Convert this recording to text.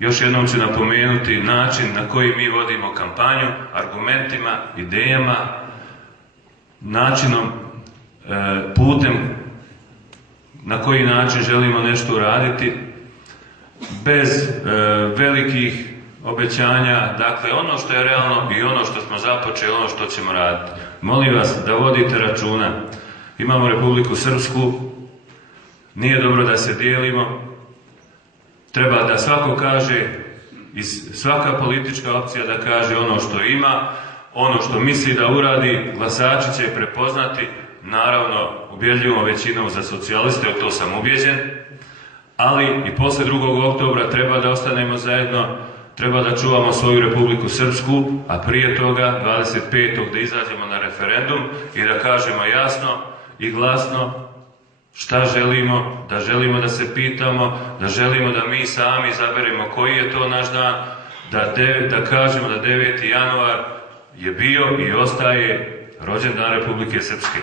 još jednom ću napomenuti način na koji mi vodimo kampanju, argumentima, idejama, načinom, putem na koji način želimo nešto uraditi, bez velikih obećanja, dakle ono što je realno i ono što smo započeli, ono što ćemo raditi. Molim vas da vodite računa. Imamo Republiku Srpsku, nije dobro da se dijelimo, treba da svako kaže, i svaka politička opcija da kaže ono što ima, ono što misli da uradi, glasači će prepoznati, naravno ubjedljivom većinom za socijaliste, o to sam ubjeđen, ali i posle 2. oktobra treba da ostanemo zajedno, treba da čuvamo svoju Republiku Srpsku, a prije toga 25. da izađemo na referendum i da kažemo jasno i glasno šta želimo, da želimo da se pitamo, da želimo da mi sami izaberemo koji je to naš dan, da kažemo da 9. januar je bio i ostaje rođendan Republike Srpske.